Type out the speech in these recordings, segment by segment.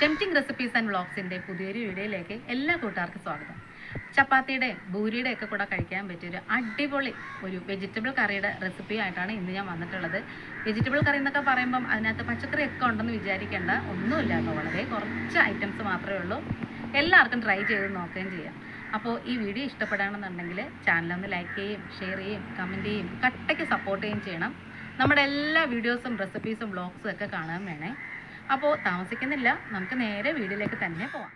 Tempting recipes and വ്ളോഗ്സിന്റെ പുതിയൊരു വീഡിയോയിലേക്ക് എല്ലാ കൂട്ടുകാർക്കും സ്വാഗതം. ചപ്പാത്തിയുടെ ബൂരിയുടെ ഒക്കെ കൂടെ കഴിക്കാൻ പറ്റിയൊരു അടിപൊളി ഒരു വെജിറ്റബിൾ കറിയുടെ റെസിപ്പി ആയിട്ടാണ് ഇന്ന് ഞാൻ വന്നിട്ടുള്ളത്. വെജിറ്റബിൾ കറി എന്നൊക്കെ പറയുമ്പം അതിനകത്ത് പച്ചക്കറി ഒക്കെ ഉണ്ടെന്ന് വിചാരിക്കേണ്ട ഒന്നുമില്ല കേട്ടോ. വളരെ കുറച്ച് ഐറ്റംസ് മാത്രമേ ഉള്ളൂ. എല്ലാവർക്കും ട്രൈ ചെയ്ത് നോക്കുകയും ചെയ്യാം. അപ്പോൾ ഈ വീഡിയോ ഇഷ്ടപ്പെടുകയാണെന്നുണ്ടെങ്കിൽ ചാനലൊന്ന് ലൈക്ക് ചെയ്യും ഷെയർ ചെയ്യും കമന്റ് ചെയ്യും കട്ടയ്ക്ക് സപ്പോർട്ട് ചെയ്യുകയും ചെയ്യണം. നമ്മുടെ എല്ലാ വീഡിയോസും റെസിപ്പീസും വ്ളോഗ്സും ഒക്കെ കാണാൻ വേണേ. അപ്പോൾ താമസിക്കുന്നില്ല. നമുക്ക് നേരെ വീഡിയോയിലേക്ക് തന്നെ പോവാം.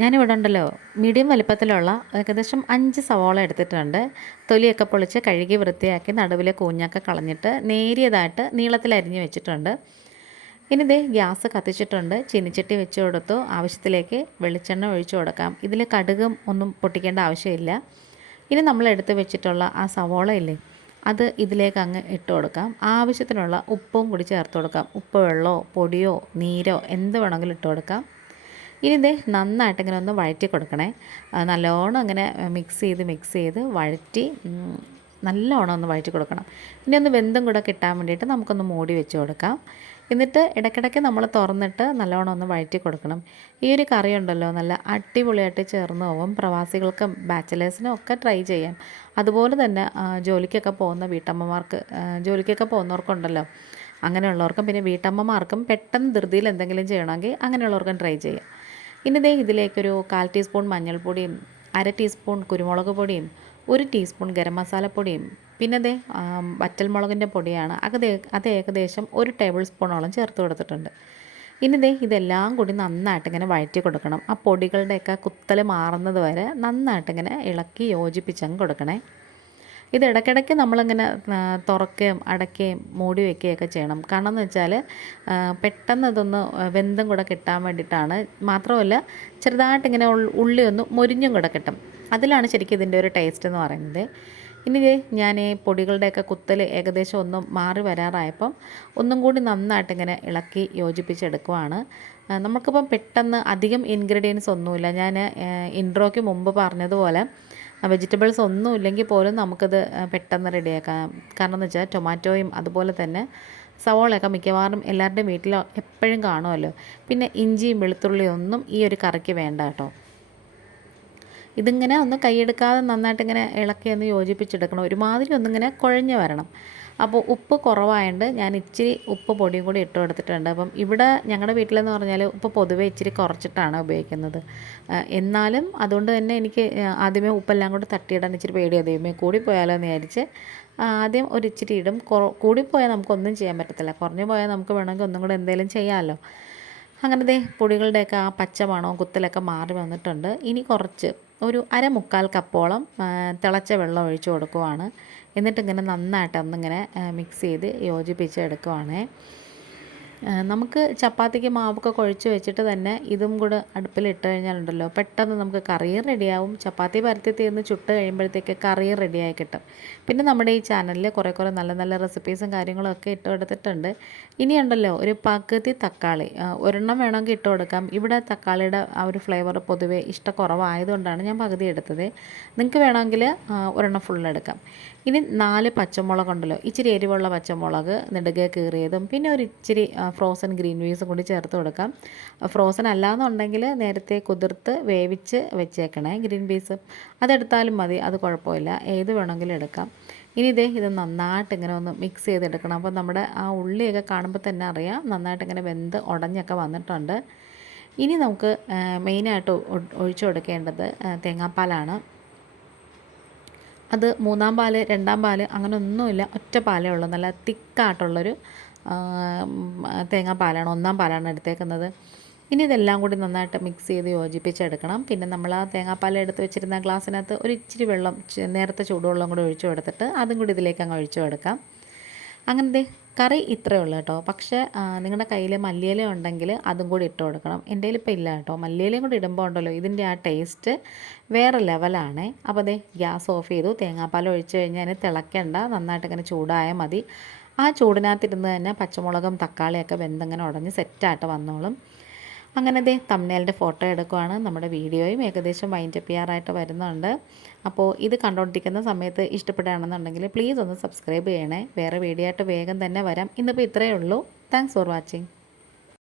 ഞാനിവിടെ ഉണ്ടല്ലോ. മീഡിയം വലിപ്പത്തിലുള്ള ഏകദേശം അഞ്ച് സവോള എടുത്തിട്ടുണ്ട്. തൊലിയൊക്കെ പൊളിച്ച് കഴുകി വൃത്തിയാക്കി നടുവിലെ കൂഞ്ഞൊക്കെ കളഞ്ഞിട്ട് നേരിയതായിട്ട് നീളത്തിൽ അരിഞ്ഞ് വെച്ചിട്ടുണ്ട്. ഇനി ഇത് ഗ്യാസ് കത്തിച്ചിട്ടുണ്ട്. ചീനിച്ചട്ടി വെച്ച് കൊടുത്തു. ആവശ്യത്തിലേക്ക് വെളിച്ചെണ്ണ ഒഴിച്ചു കൊടുക്കാം. ഇതിൽ കടുകും ഒന്നും പൊട്ടിക്കേണ്ട ആവശ്യമില്ല. ഇനി നമ്മൾ എടുത്ത് വെച്ചിട്ടുള്ള ആ സവോള ഇല്ലേ അത് ഇതിലേക്ക് അങ്ങ് ഇട്ട് കൊടുക്കാം. ആവശ്യത്തിനുള്ള ഉപ്പും കൂടി ചേർത്ത് കൊടുക്കാം. ഉപ്പ് വെള്ളമോ പൊടിയോ നീരോ എന്ത് വേണമെങ്കിലും ഇട്ട് കൊടുക്കാം. ഇനി ഇതേ നന്നായിട്ട് ഇങ്ങനെ ഒന്ന് വഴറ്റി കൊടുക്കണേ. നല്ലോണം അങ്ങനെ മിക്സ് ചെയ്ത് മിക്സ് ചെയ്ത് വഴറ്റി നല്ലോണം ഒന്ന് വഴറ്റി കൊടുക്കണം. ഇനി ഒന്ന് വെന്തും കൂടെ കിട്ടാൻ വേണ്ടിയിട്ട് നമുക്കൊന്ന് മൂടി വെച്ച് കൊടുക്കാം. എന്നിട്ട് ഇടയ്ക്കിടയ്ക്ക് നമ്മൾ തുറന്നിട്ട് നല്ലോണം ഒന്ന് വഴറ്റി കൊടുക്കണം. ഈ ഒരു കറി ഉണ്ടല്ലോ നല്ല അടിപൊളിയായിട്ട് ചേർന്ന് പോവും. പ്രവാസികൾക്കും ബാച്ചിലേഴ്സിനും ഒക്കെ ട്രൈ ചെയ്യാം. അതുപോലെ തന്നെ ജോലിക്കൊക്കെ പോകുന്ന വീട്ടമ്മമാർക്ക് ജോലിക്കൊക്കെ പോകുന്നവർക്കുണ്ടല്ലോ അങ്ങനെയുള്ളവർക്കും പിന്നെ വീട്ടമ്മമാർക്കും പെട്ടെന്ന് ധൃതിയിൽ എന്തെങ്കിലും ചെയ്യണമെങ്കിൽ അങ്ങനെയുള്ളവർക്കും ട്രൈ ചെയ്യാം. ഇനി ദേ ഇതിലേക്കൊരു കാൽ ടീസ്പൂൺ മഞ്ഞൾപ്പൊടിയും അര ടീസ്പൂൺ കുരുമുളക് പൊടിയും ഒരു ടീസ്പൂൺ ഗരം മസാലപ്പൊടിയും പിന്നെ വറ്റൽ വറ്റൽമുളകിന്റെ പൊടിയാണ്. അത് അത് ഏകദേശം ഒരു ടേബിൾ സ്പൂണോളം ചേർത്ത് കൊടുത്തിട്ടുണ്ട്. ഇനി ദേ ഇതെല്ലാം കൂടി നന്നായിട്ട് ഇങ്ങനെ വഴറ്റി കൊടുക്കണം. ആ പൊടികളുടെയൊക്കെ കുത്തൽ മാറുന്നത് വരെ നന്നായിട്ട് ഇങ്ങനെ ഇളക്കി യോജിപ്പിച്ചങ്ങ് കൊടുക്കണേ. ഇത് ഇടയ്ക്കിടയ്ക്ക് നമ്മളിങ്ങനെ തുറക്കുകയും അടയ്ക്കുകയും മൂടി വയ്ക്കുകയൊക്കെ ചെയ്യണം. കാരണം എന്ന് വെച്ചാൽ പെട്ടെന്ന് ഇതൊന്ന് വെന്തം കൂടെ കിട്ടാൻ വേണ്ടിയിട്ടാണ്. മാത്രമല്ല ചെറുതായിട്ട് ഇങ്ങനെ ഉള്ളി ഒന്ന് മൊരിഞ്ഞും കൂടെ കിട്ടും. അതിലാണ് ശരിക്കും ഇതിന്റെ ഒരു ടേസ്റ്റ് എന്ന് പറയുന്നത്. ഇനി ഞാൻ ഈ പൊടികളുടെയൊക്കെ കുത്തൽ ഏകദേശം ഒന്നും മാറി വരാറായപ്പം ഒന്നും കൂടി നന്നായിട്ട് ഇങ്ങനെ ഇളക്കി യോജിപ്പിച്ചെടുക്കുവാണ്. നമുക്കിപ്പം പെട്ടെന്ന് അധികം ഇൻഗ്രീഡിയൻസ് ഒന്നുമില്ല. ഞാൻ ഇൻട്രോയ്ക്ക് മുമ്പ് പറഞ്ഞതുപോലെ വെജിറ്റബിൾസ് ഒന്നും ഇല്ലെങ്കിൽ പോലും നമുക്കത് പെട്ടെന്ന് റെഡിയാക്കാം കാരണം എന്ന് വെച്ചാൽ ടൊമാറ്റോയും അതുപോലെ തന്നെ സവോളയൊക്കെ മിക്കവാറും എല്ലാവരുടെയും വീട്ടിൽ എപ്പോഴും കാണുമല്ലോ. പിന്നെ ഇഞ്ചിയും വെളുത്തുള്ളിയും ഒന്നും ഈ ഒരു കറിക്ക് വേണ്ട കേട്ടോ. ഇതിങ്ങനെ ഒന്ന് കൈയെടുക്കാതെ നന്നായിട്ട് ഇങ്ങനെ ഇളക്കി ഒന്ന് യോജിപ്പിച്ചെടുക്കണം. ഒരുമാതിരി ഒന്നിങ്ങനെ കുഴഞ്ഞു വരണം. അപ്പോൾ ഉപ്പ് കുറവായതുകൊണ്ട് ഞാൻ ഇച്ചിരി ഉപ്പ് പൊടിയും കൂടി ഇട്ട് കൊടുത്തിട്ടുണ്ട് അപ്പം ഇവിടെ ഞങ്ങളുടെ വീട്ടിലെന്ന് പറഞ്ഞാൽ ഉപ്പ് പൊതുവേ ഇച്ചിരി കുറച്ചിട്ടാണ് ഉപയോഗിക്കുന്നത്. എന്നാലും അതുകൊണ്ട് തന്നെ എനിക്ക് ആദ്യമേ ഉപ്പെല്ലാം കൂടി തട്ടിയിടാൻ ഇച്ചിരി പേടിയാണ് ദൈവമേ കൂടിപ്പോയാലോ എന്ന് വിചാരിച്ച് ആദ്യം ഒരു ഇച്ചിരി ഇടും കൂടിപ്പോയാൽ നമുക്കൊന്നും ചെയ്യാൻ പറ്റത്തില്ല. കുറഞ്ഞു പോയാൽ നമുക്ക് വേണമെങ്കിൽ ഒന്നും കൂടെ എന്തെങ്കിലും ചെയ്യാമല്ലോ അങ്ങനെ ദേ പൊടികളുടെയൊക്കെ ആ പച്ചമണവും കുത്തലൊക്കെ മാറി വന്നിട്ടുണ്ട്. ഇനി കുറച്ച് ഒരു അര മുക്കാൽ കപ്പോളം തിളച്ച വെള്ളം ഒഴിച്ചു കൊടുക്കുവാണ്. എന്നിട്ടിങ്ങനെ നന്നായിട്ട് ഒന്നിങ്ങനെ മിക്സ് ചെയ്ത് യോജിപ്പിച്ച് എടുക്കുവാണേ. നമുക്ക് ചപ്പാത്തിക്ക് മാവൊക്കെ കുഴച്ച് വെച്ചിട്ട് തന്നെ ഇതും കൂടെ അടുപ്പിലിട്ട് കഴിഞ്ഞാലുണ്ടല്ലോ പെട്ടെന്ന് നമുക്ക് കറിയും റെഡിയാവും. ചപ്പാത്തി പരത്തി തീർന്ന് ചുട്ട് കഴിയുമ്പോഴത്തേക്ക് കറിയും റെഡിയായി കിട്ടും. പിന്നെ നമ്മുടെ ഈ ചാനലിൽ കുറേ കുറേ നല്ല നല്ല റെസിപ്പീസും കാര്യങ്ങളും ഒക്കെ ഇട്ട് കൊടുത്തിട്ടുണ്ട്. ഇനിയുണ്ടല്ലോ ഒരു പകുതി തക്കാളി. ഒരെണ്ണം വേണമെങ്കിൽ ഇട്ട് കൊടുക്കാം. ഇവിടെ തക്കാളിയുടെ ആ ഒരു ഫ്ലേവർ പൊതുവേ ഇഷ്ടക്കുറവായതുകൊണ്ടാണ് ഞാൻ പകുതി എടുത്തത്. നിങ്ങൾക്ക് വേണമെങ്കിൽ ഒരെണ്ണം ഫുൾ എടുക്കാം. ഇനി നാല് പച്ചമുളകുണ്ടല്ലോ ഇച്ചിരി എരിവുള്ള പച്ചമുളക് നെടുകെ കീറിയതും പിന്നെ ഒരു ഇച്ചിരി ഫ്രോസൺ ഗ്രീൻ പീസും കൂടി ചേർത്ത് കൊടുക്കാം. ഫ്രോസൺ അല്ലാന്നുണ്ടെങ്കിൽ നേരത്തെ കുതിർത്ത് വേവിച്ച് വെച്ചേക്കണേ ഗ്രീൻ പീസ്. അതെടുത്താലും മതി അത് കുഴപ്പമില്ല. ഏത് വേണമെങ്കിലും എടുക്കാം. ഇനി ഇതേ ഇത് നന്നായിട്ട് ഇങ്ങനെ ഒന്ന് മിക്സ് ചെയ്തെടുക്കണം. അപ്പോൾ നമ്മുടെ ആ ഉള്ളിയൊക്കെ കാണുമ്പോൾ തന്നെ അറിയാം നന്നായിട്ട് ഇങ്ങനെ വെന്ത് ഉടഞ്ഞൊക്കെ വന്നിട്ടുണ്ട്. ഇനി നമുക്ക് മെയിനായിട്ട് ഒഴിച്ചു കൊടുക്കേണ്ടത് തേങ്ങാപ്പാലാണ്. അത് മൂന്നാം പാൽ രണ്ടാം പാൽ അങ്ങനെ ഒന്നുമില്ല ഒറ്റ പാലേ ഉള്ളൂ. നല്ല തിക്കായിട്ടുള്ളൊരു തേങ്ങാപ്പാലാണ് ഒന്നാം പാലാണ് എടുത്തേക്കുന്നത്. ഇനി ഇതെല്ലാം കൂടി നന്നായിട്ട് മിക്സ് ചെയ്ത് യോജിപ്പിച്ചെടുക്കണം. പിന്നെ നമ്മൾ ആ തേങ്ങാപ്പാൽ എടുത്ത് വെച്ചിരുന്ന ഗ്ലാസ്സിനകത്ത് ഒരു ഇച്ചിരി വെള്ളം നേരത്തെ ചൂടുവെള്ളം കൂടി ഒഴിച്ചു കൊടുത്തിട്ട് അതും കൂടി ഇതിലേക്ക് അങ്ങ് ഒഴിച്ചു കൊടുക്കാം. അങ്ങനെ ദേ കറി ഇത്രയേ ഉള്ളൂ കേട്ടോ. പക്ഷേ നിങ്ങളുടെ കയ്യിൽ മല്ലിയില ഉണ്ടെങ്കിൽ അതും കൂടി ഇട്ട് കൊടുക്കണം. എന്റെ കയ്യിൽ ഇപ്പോൾ ഇല്ല കേട്ടോ. മല്ലിയിലയും കൂടി ഇടുമ്പോൾ ഉണ്ടല്ലോ ഇതിന്റെ ആ ടേസ്റ്റ് വേറെ ലെവലാണ് അപ്പോൾ അതെ ഗ്യാസ് ഓഫ് ചെയ്തു. തേങ്ങാപ്പാൽ ഒഴിച്ച് കഴിഞ്ഞാൽ അതിന് നന്നായിട്ട് ഇങ്ങനെ ചൂടായാൽ മതി. ആ ചൂടിനകത്തിരുന്ന് തന്നെ പച്ചമുളകും തക്കാളിയൊക്കെ വെന്തങ്ങനെ ഉടഞ്ഞ് സെറ്റായിട്ട് വന്നോളും. അങ്ങനെ ദേ തമ്മിലിന്റെ ഫോട്ടോ എടുക്കുവാണ്. നമ്മുടെ വീഡിയോയും ഏകദേശം വൈൻഡപ്പ് ചെയ്യാറായിട്ട് വരുന്നുണ്ട്. അപ്പോൾ ഇത് കണ്ടുകൊണ്ടിരിക്കുന്ന സമയത്ത് ഇഷ്ടപ്പെടുകയാണെന്നുണ്ടെങ്കിൽ പ്ലീസ് ഒന്ന് സബ്സ്ക്രൈബ് ചെയ്യണേ. വേറെ വീഡിയോ ആയിട്ട് വേഗം തന്നെ വരാം. ഇന്നിപ്പോൾ ഇത്രയേ ഉള്ളൂ. Thanks for watching